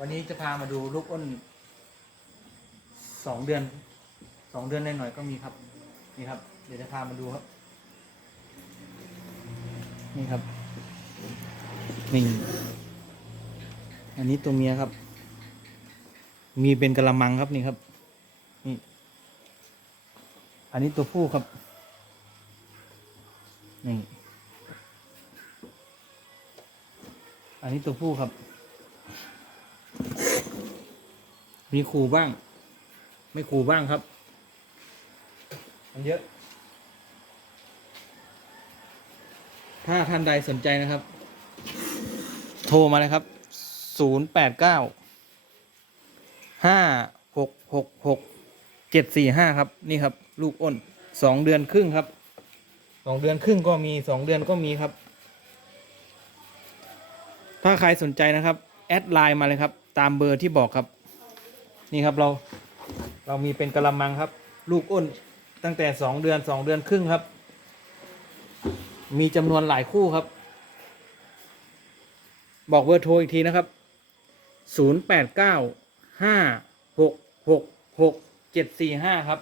วันนี้จะพามาดูลูกอ้นสองเดือนสองเดือนหน่อยๆก็มีครับ นี่ครับ เดี๋ยวจะพามาดูครับ นี่ครับนี่อันนี้ตัวเมียครับ มีเป็นกระมังครับนี่ครับนี่อันนี้ตัวผู้ครับนี่อันนี้ตัวผู้ครับ มีขู่บ้าง ไม่ขู่บ้างครับ มันเยอะ ถ้าท่านใดสนใจนะครับ โทรมาเลยครับ ศูนย์แปดเก้าห้าหกหกหกเจ็ดสี่ห้าครับ นี่ครับ ลูกอ้นสองเดือนครึ่งครับสองเดือนครึ่งก็มีสองเดือนก็มีครับ ถ้าใครสนใจนะครับ แอดไลน์มาเลยครับ ตามเบอร์ที่บอกครับ นี่ครับเราเรามีเป็นกระมังครับ ลูกอ้นตั้งแต่สองเดือนสองเดือนครึ่งครับ มีจำนวนหลายคู่ครับ บอกเบอร์โทรอีกทีนะครับศูนย์แปดเก้าห้าหกหกหกเจ็ดสี่ห้าครับ